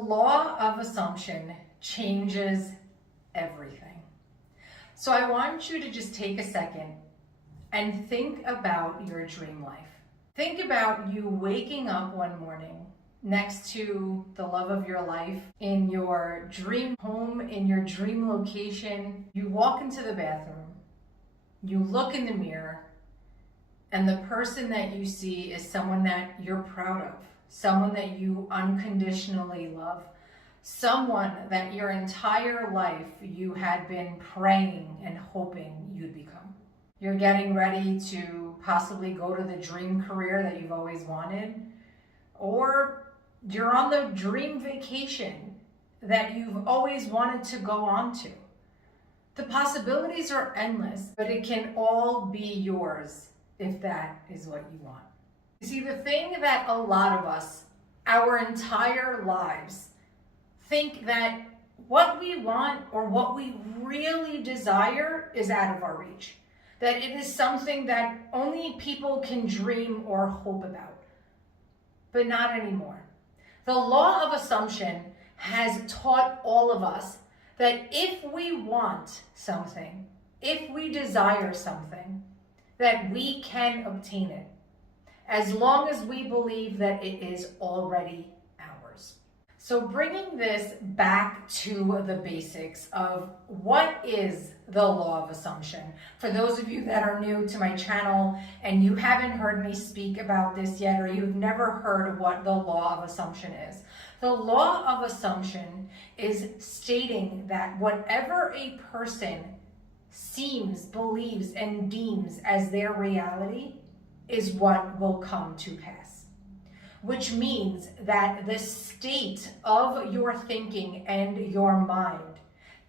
law of assumption changes everything. So I want you to just take a second and think about your dream life. Think about you waking up one morning next to the love of your life in your dream home, in your dream location. You walk into the bathroom, you look in the mirror, and the person that you see is someone that you're proud of, someone that you unconditionally love, someone that your entire life you had been praying and hoping you'd become. You're getting ready to possibly go to the dream career that you've always wanted, or you're on the dream vacation that you've always wanted to go on to. The possibilities are endless, but it can all be yours if that is what you want. You see, the thing that a lot of us, our entire lives, think that what we want or what we really desire is out of our reach. That it is something that only people can dream or hope about. But not anymore. The law of assumption has taught all of us that if we want something, if we desire something, that we can obtain it, as long as we believe that it is already ours. So bringing this back to the basics of what is the law of assumption. For those of you that are new to my channel and you haven't heard me speak about this yet, or you've never heard what the law of assumption is. The law of assumption is stating that whatever a person seems, believes, and deems as their reality is what will come to pass. Which means that the state of your thinking and your mind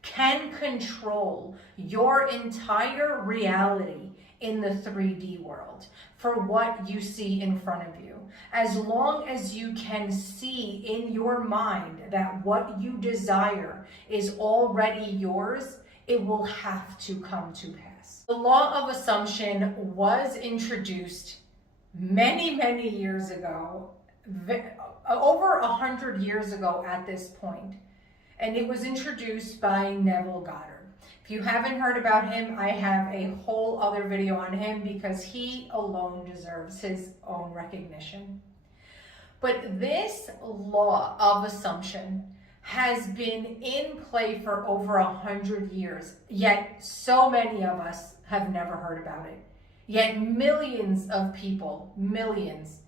can control your entire reality in the 3D world for what you see in front of you. As long as you can see in your mind that what you desire is already yours, it will have to come to pass. The law of assumption was introduced many, many years ago, over 100 years ago at this point. And it was introduced by Neville Goddard. If you haven't heard about him, I have a whole other video on him because he alone deserves his own recognition. But this law of assumption has been in play for over 100 years, yet so many of us have never heard about it. Yet millions of people, millions,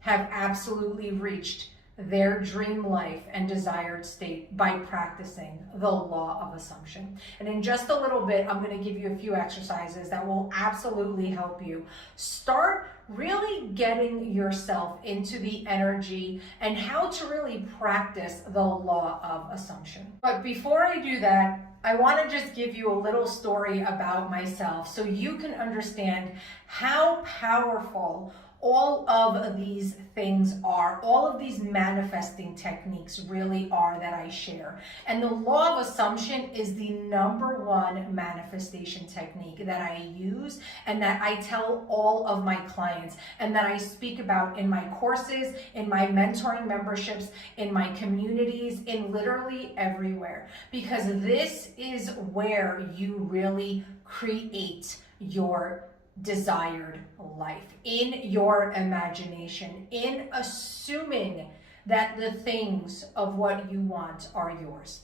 have absolutely reached their dream life and desired state by practicing the law of assumption. And in just a little bit, I'm going to give you a few exercises that will absolutely help you start really getting yourself into the energy and how to really practice the law of assumption. But before I do that, I want to just give you a little story about myself so you can understand how powerful all of these things are, all of these manifesting techniques really are that I share. And the law of assumption is the #1 manifestation technique that I use and that I tell all of my clients and that I speak about in my courses, in my mentoring memberships, in my communities, in literally everywhere. Because this is where you really create your desired life, in your imagination, in assuming that the things of what you want are yours.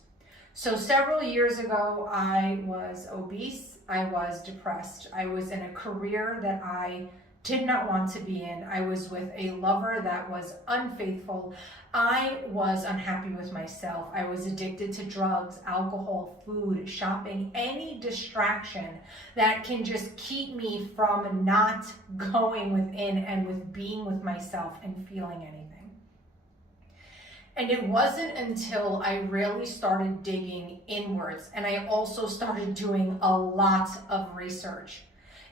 So several years ago, I was obese, I was depressed, I was in a career that I did not want to be in. I was with a lover that was unfaithful. I was unhappy with myself. I was addicted to drugs, alcohol, food, shopping, any distraction that can just keep me from not going within and with being with myself and feeling anything. And it wasn't until I really started digging inwards and I also started doing a lot of research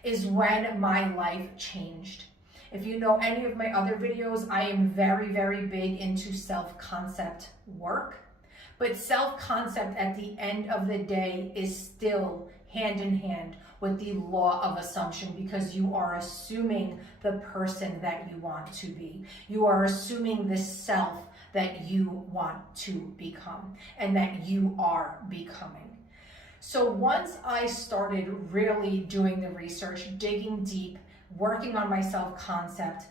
is when my life changed. If you know any of my other videos, I am very, very big into self-concept work. But self-concept at the end of the day is still hand in hand with the law of assumption, because you are assuming the person that you want to be. You are assuming the self that you want to become and that you are becoming. So once I started really doing the research, digging deep, working on my self-concept,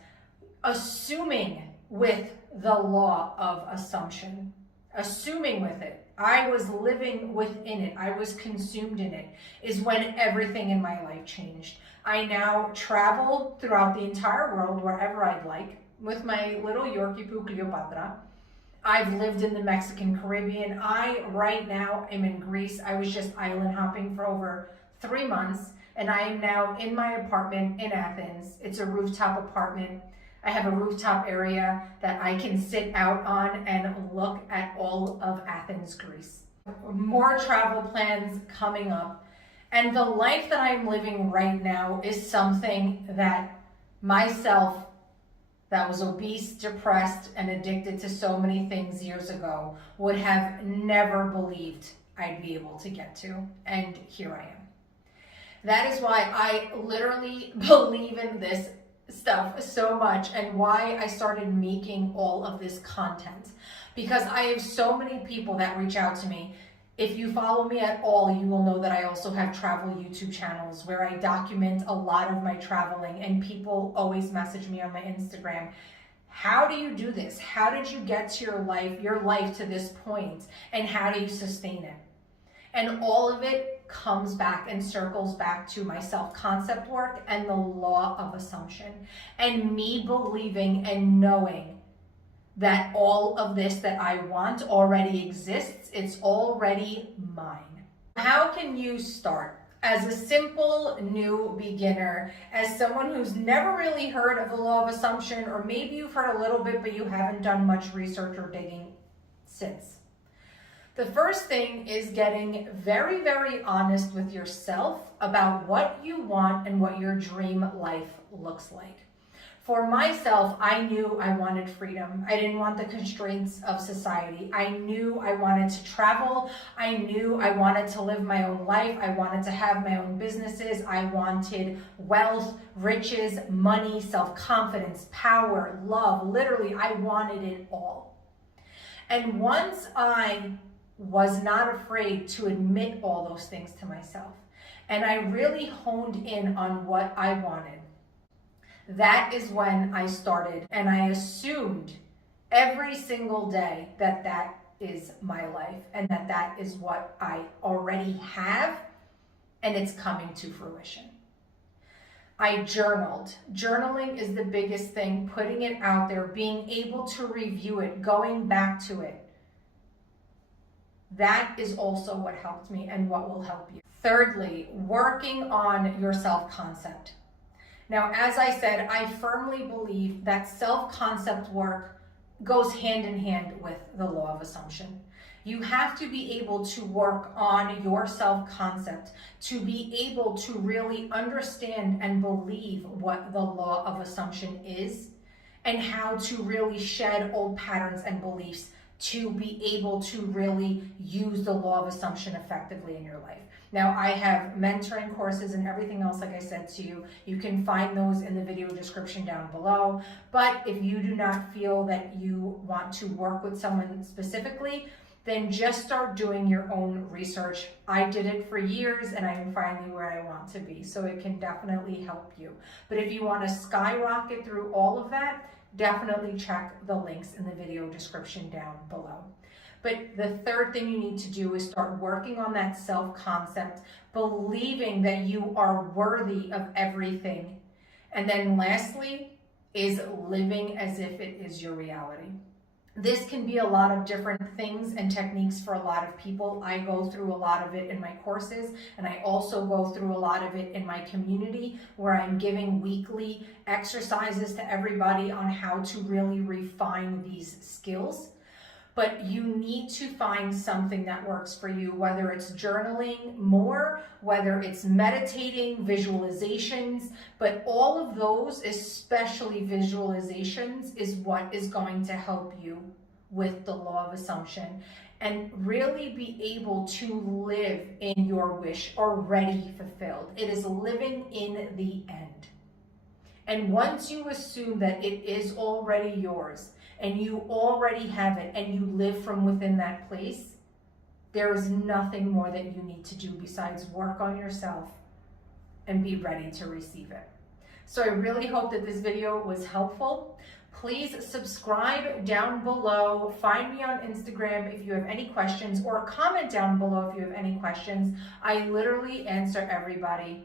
assuming with the law of assumption, assuming with it, I was living within it, I was consumed in it, is when everything in my life changed. I now travel throughout the entire world, wherever I'd like, with my little Yorkie Poo Cleopatra. I've lived in the Mexican Caribbean. I, right now, am in Greece. I was just island hopping for over 3 months, and I am now in my apartment in Athens. It's a rooftop apartment. I have a rooftop area that I can sit out on and look at all of Athens, Greece. More travel plans coming up. And the life that I'm living right now is something that myself, that was obese, depressed, and addicted to so many things years ago, would have never believed I'd be able to get to. And here I am. That is why I literally believe in this stuff so much, and why I started making all of this content. Because I have so many people that reach out to me. If you follow me at all, you will know that I also have travel YouTube channels where I document a lot of my traveling, and people always message me on my Instagram. How do you do this? How did you get to your life to this point? And how do you sustain it? And all of it comes back and circles back to my self-concept work and the law of assumption. And me believing and knowing that all of this that I want already exists. It's already mine. How can you start? As a simple new beginner, as someone who's never really heard of the law of assumption, or maybe you've heard a little bit, but you haven't done much research or digging since. The first thing is getting very, very honest with yourself about what you want and what your dream life looks like. For myself, I knew I wanted freedom. I didn't want the constraints of society. I knew I wanted to travel. I knew I wanted to live my own life. I wanted to have my own businesses. I wanted wealth, riches, money, self-confidence, power, love. Literally, I wanted it all. And once I was not afraid to admit all those things to myself, and I really honed in on what I wanted, that is when I started, and I assumed every single day that that is my life and that that is what I already have, and it's coming to fruition. I journaled. Journaling is the biggest thing, putting it out there, being able to review it, going back to it. That is also what helped me and what will help you. Thirdly, working on your self-concept. Now, as I said, I firmly believe that self-concept work goes hand in hand with the law of assumption. You have to be able to work on your self-concept to be able to really understand and believe what the law of assumption is, and how to really shed old patterns and beliefs to be able to really use the law of assumption effectively in your life. Now, I have mentoring courses and everything else, like I said to you. You can find those in the video description down below. But if you do not feel that you want to work with someone specifically, then just start doing your own research. I did it for years, and I am finally where I want to be. So it can definitely help you. But if you want to skyrocket through all of that, definitely check the links in the video description down below. But the third thing you need to do is start working on that self-concept, believing that you are worthy of everything. And then lastly is living as if it is your reality. This can be a lot of different things and techniques for a lot of people. I go through a lot of it in my courses, and I also go through a lot of it in my community, where I'm giving weekly exercises to everybody on how to really refine these skills. But you need to find something that works for you, whether it's journaling more, whether it's meditating, visualizations, but all of those, especially visualizations, is what is going to help you with the law of assumption and really be able to live in your wish already fulfilled. It is living in the end. And once you assume that it is already yours, and you already have it and you live from within that place, there is nothing more that you need to do besides work on yourself and be ready to receive it. So I really hope that this video was helpful. Please subscribe down below. Find me on Instagram if you have any questions, or comment down below if you have any questions. I literally answer everybody.